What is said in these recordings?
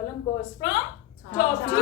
column goes from top to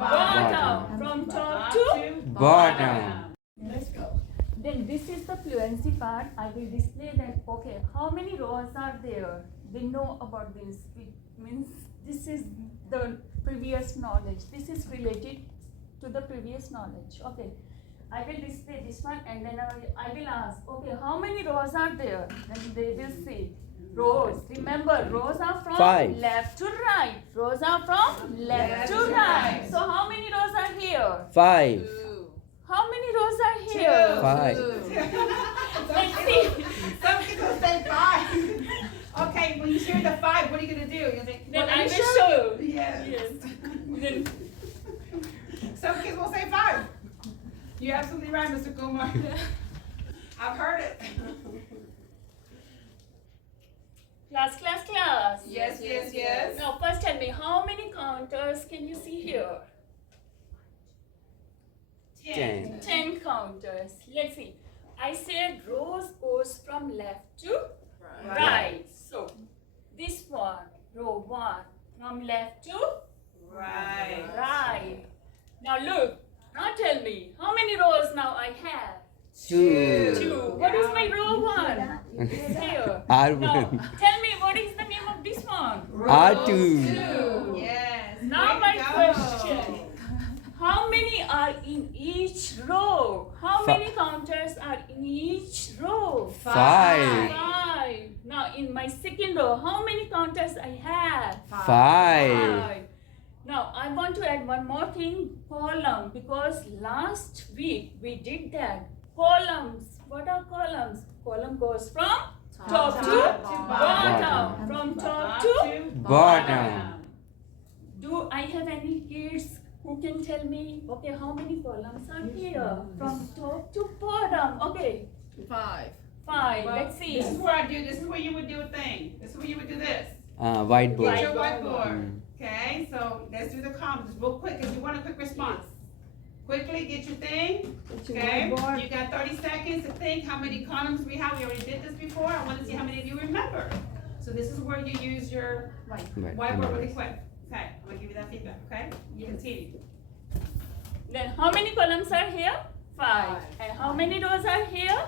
bottom. From top to Bottom. Let's go. Then this is the fluency part. I will display that. Okay, how many rows are there? They know about this. It means this is the previous knowledge. This is related to the previous knowledge. Okay, I will display this one and then I will ask, okay, how many rows are there? Then they will say, rows. Remember, rows are from 5. left to right. Rows are from left to right. So how many rows are here? 5. How many rows are here? 5. Let's see. Some people say 5. Okay, when you hear the 5, what are you going to do? You'll say, Then well, I let me will show you. Yes. Yes. Then Some kids will say 5. You're absolutely right, Mr. Kumar. I've heard it. class. Yes. Now first tell me, how many counters can you see here? 10. 10 counters. Let's see. I said rows goes from left to right. So this one, row 1, from left to Right. right. Now look. Now tell me, how many rows now I have? 2. 2. What is my row 1? Here. Now R1. tell me, what is the name of this one? R2. Yes. Now Way my to go. question. How many are in each row? How Fi- many counters are in each row? 5. 5. Now in my second row, how many counters I have? 5. 5. Now I want to add one more thing, column, because last week we did that. Columns. What are columns? Column goes from top to bottom. From top to Bottom. Do I have any kids who can tell me, okay, how many columns are here? From top to bottom. Okay, 5. 5. Well, Let's see. This is where I do. This is where you would do a thing. This is where you would do this. Get Whiteboard. your whiteboard. Okay, so let's do the comments real quick because you want a quick response. Quickly get your thing. Okay, you got 30 seconds to think how many columns we have. We already did this before. I want to see how many of you remember. So this is where you use your whiteboard really quick. Okay, I'm gonna give you that feedback. Okay, you continue. Then how many columns are here? 5. And how many rows are here?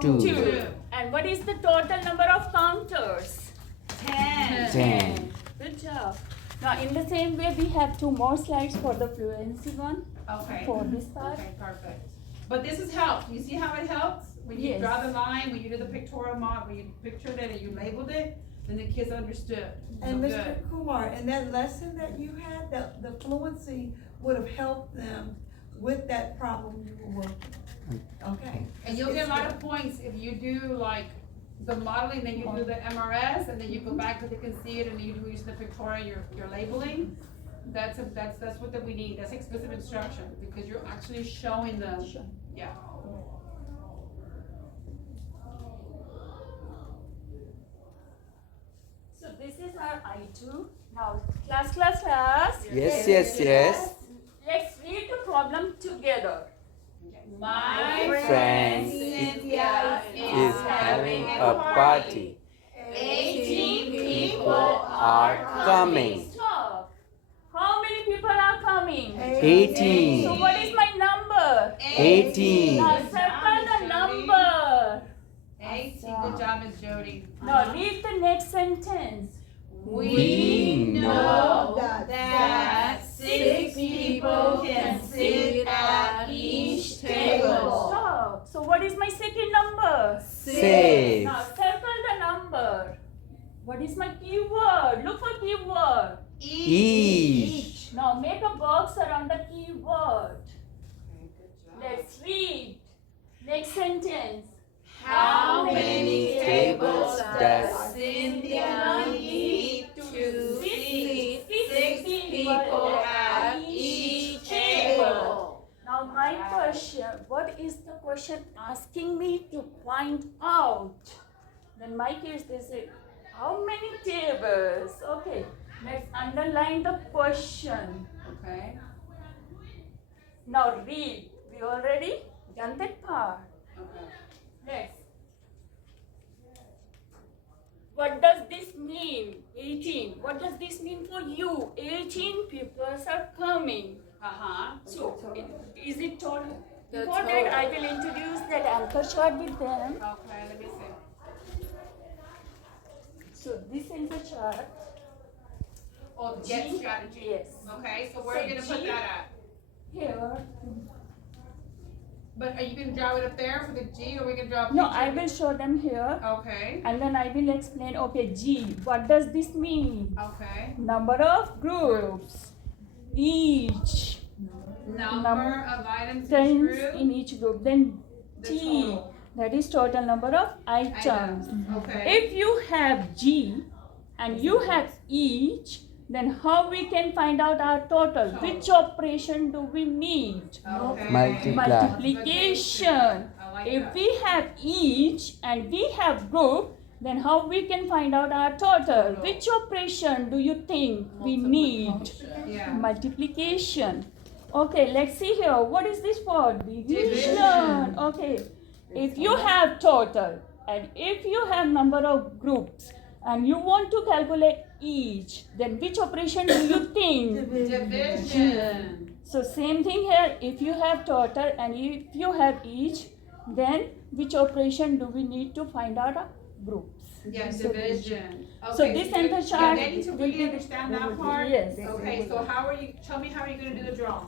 2. 2. And what is the total number of counters? 10. 10. Good job. Now in the same way, we have 2 more slides for the fluency one. Okay. For this part. Okay, perfect. But this is help. You see how it helps? When you Yes. draw the line, when you did the pictorial model, when you pictured it and you labeled it, then the kids understood. And So Mr. good. Kumar, in that lesson that you had, the fluency would have helped them with that problem you were working on. Okay. And you'll get a lot of points if you do like the modeling, then you do the MRS, and then you go back so they can see it, and then you do use the pictorial, your labeling. That's what that we need. That's explicit instruction because you're actually showing them. Yeah. So this is our I2. Now class. Yes. Let's read the problem together. My Friend Cynthia is having a party. 18 people Are coming. Stop. How many people are coming? 18. So what is my number? 18. Now circle the number. 18. Good job, Miss Jody. Now read the next sentence. We know that 6 people can sit at each table. Stop. So what is my second number? 6. Now circle the number. What is my keyword? Look for keyword. Each. Now make a box around the keyword. Let's read. Next sentence. How many tables does Cynthia need to seat 6 people at each table? Now my question, what is the question asking me to point out? Then my kids, they say, how many tables? Okay, let's underline the question. Okay. Now read. We already done that part. Okay. Next. What does this mean? 18. What what does this mean for you? 18 people are coming. Uh-huh. So, is it total? The Before that, I will introduce that anchor chart with them. Okay, let me see. So, this is the chart. Oh, the get G, strategy. yes. Okay, so where are you gonna So put G- that at? Here. But are you gonna draw it up there for the G, or we gonna draw a No, picture? I will show them here. Okay, And then I will explain, okay, G, what does this mean? okay. Number of groups. Each. Number of items in Tens group. in each group. Then The T, total. that is total number of items. Items. Okay. If you have G and you have each, then how we can find out our total? Which operation do we need? Okay. Multiply. Multiplication. I like If that. we have each and we have group, then how we can find out our total? Which operation do you think we need? Yeah. Multiplication. Okay, let's see here. What is this for? Division. Division. Okay. If you have total and if you have number of groups and you want to calculate each, then which operation do you think? Division. So same thing here. If you have total and if you have each, then which operation do we need to find out our groups? Yeah, division. So Okay, this so and the yeah, chart they need to will really be- understand that part. Yes. Okay, so how are you, tell me how are you gonna do the draw?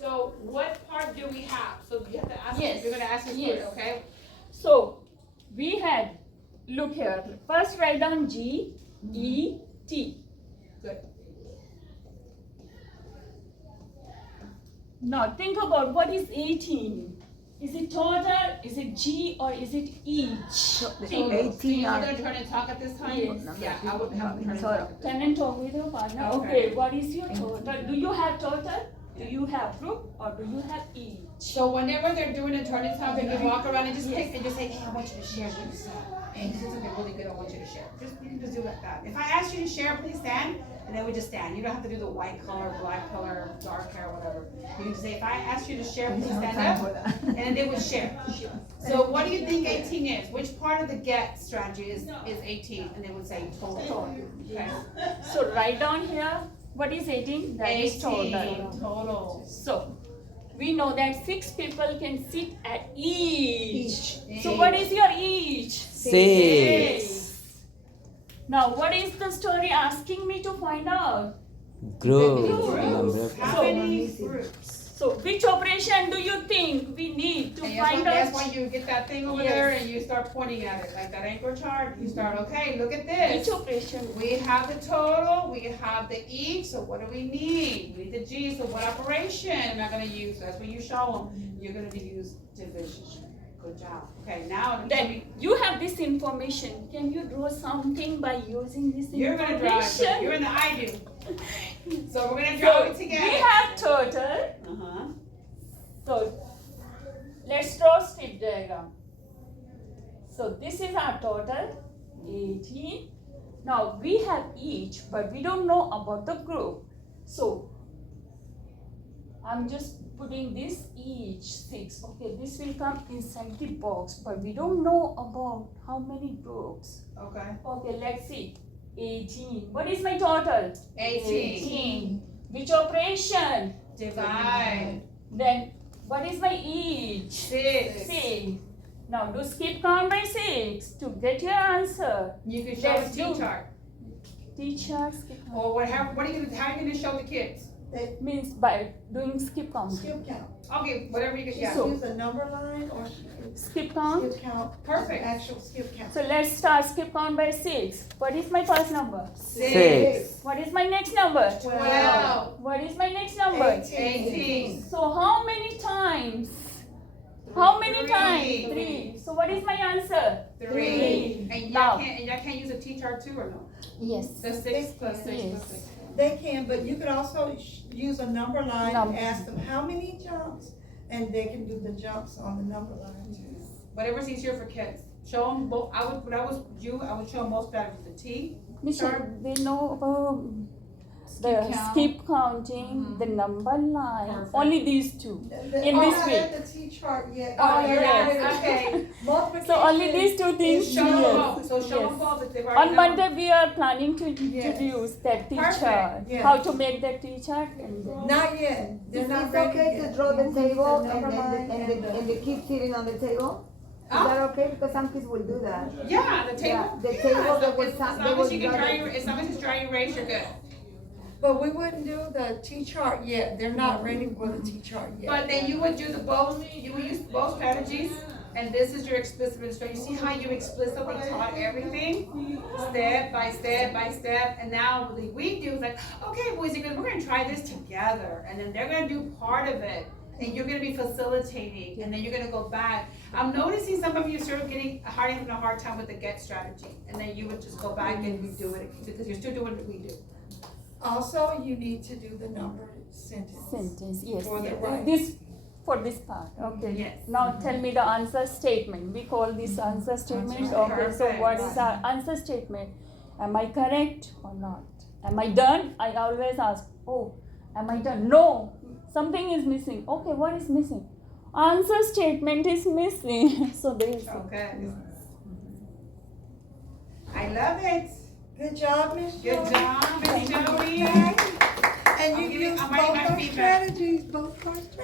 So what part do we have? So you have to ask, Yes. you're gonna ask us Yes. first, okay? So we had, look here, first write down G, E, T. Good. Now think about what is 18. Is it total, is it G, or is it each? So 18 you're are- gonna turn and talk at this time? Yes. Yeah, I would have to turn and talk. Turn and talk with your partner. Okay. Okay, what is your total? Do you have total? Do you have group, or do you have each? So whenever they're doing a turn and talk, they can walk around and just pick and just say, hey, I want you to share what you see. Hey, this is something really good I want you to share. Just, you can just do like that. If I ask you to share, please stand, and then we just stand. You don't have to do the white color, black color, dark hair, whatever. You can just say, if I ask you to share, please stand up, and then they would share. So what do you think 18 is? Which part of the get strategy is 18? And they would say total. Okay. So write down here, what is 18? That is total. 18 total. So we know that 6 people can sit at each. So Each. what is your each? 6. Now what is the story asking me to find out? Group. Groups. Number of How many groups? So which operation do you think we need to And find that's out? why you get that thing over Yes. there and you start pointing at it, like that anchor chart. You start, okay, look at Which this. operation? We have the total, we have the each, so what do we need? We need the G, so what operation am I gonna use? That's when you show them, you're gonna use division. Good job. Okay, now, Then you have this information. Can you draw something by using this you're gonna draw it, information? you're in the I do. So we're gonna draw So it we together. have total. Uh-huh. So let's draw strip diagram. So this is our total, 18. Now we have each, but we don't know about the group. So I'm just putting this each 6. Okay, this will come inside the box, but we don't know about how many groups. Okay. Okay, let's see. 18. What is my total? 18. Which operation? Divide. Then what is my each? 6. 6. Now do skip count by 6 to get your answer. You can show Let's a do. T-chart. Teacher skip count. Or whatever, what are you gonna, how are you gonna show the kids? Means by doing skip count. Skip count. Okay, whatever you can, yeah. Use a number line or Skip count. skip count. Perfect. Actual skip count. So let's start skip count by 6. What is my first number? 6. What is my next number? 12. What is my next number? 18. So how many times? How many Three. times? 3. So what is my answer? 3. And Now. y'all can't use a T-chart too, or no? Yes. The 6 plus 6 Yes. plus 6. They can, but you could also use a number line Number. and ask them how many jumps, and they can do the jumps on the number line too. Whatever's easier for kids. Show them both, when I was you, I would show them most strategies, the T. Michelle, Chart. they know about skip counting, the number line, Perfect. only these two. In Oh, this not week. at the T-chart yet. Oh, you're yes. right, okay. Multiplication. So only these two things. Show them Yes. both, so show them Yes. both if they've already On done. Monday, we are planning to Yes. introduce that Perfect. T-chart, Yes. how to make that T-chart, and then. Not yet, they're Is not it ready okay to yet. draw the We need table number and line the kids sitting on the table? Is Ah. that okay? Because some kids will do that. Yeah, the table. Yeah, the Yeah, table as that long was as- some- as they long as was you can done dry it. your, as long as it's dry erase, you're good. But we wouldn't do the T-chart yet, they're not ready for the T-chart yet. But then you would do the both, you would use both strategies, and this is your explicit illustration. You see how you explicitly taught everything, step by step by step, and now what we do is like, okay, boys and girls, we're gonna try this together, and then they're gonna do part of it, and you're gonna be facilitating, and then you're gonna go back. I'm noticing some of you sort of having a hard time with the get strategy, and then you would just go back and redo it, because you're still doing what we do. Also, you need to do the number sentence. Sentence, yes. For the yes. right. This, for this part, okay. Yes. Now tell me the answer statement. We call this answer statement. Okay, so what is our answer statement? Am I correct or not? Am I done? I always ask, oh, am I done? No, something is missing. Okay, what is missing? Answer statement is missing. So there is. Okay. I love it. Good job, Miss Good Joey. job, Miss Joey. And I'm you giving- used I'm both writing my our feedback. strategies, both our strategies.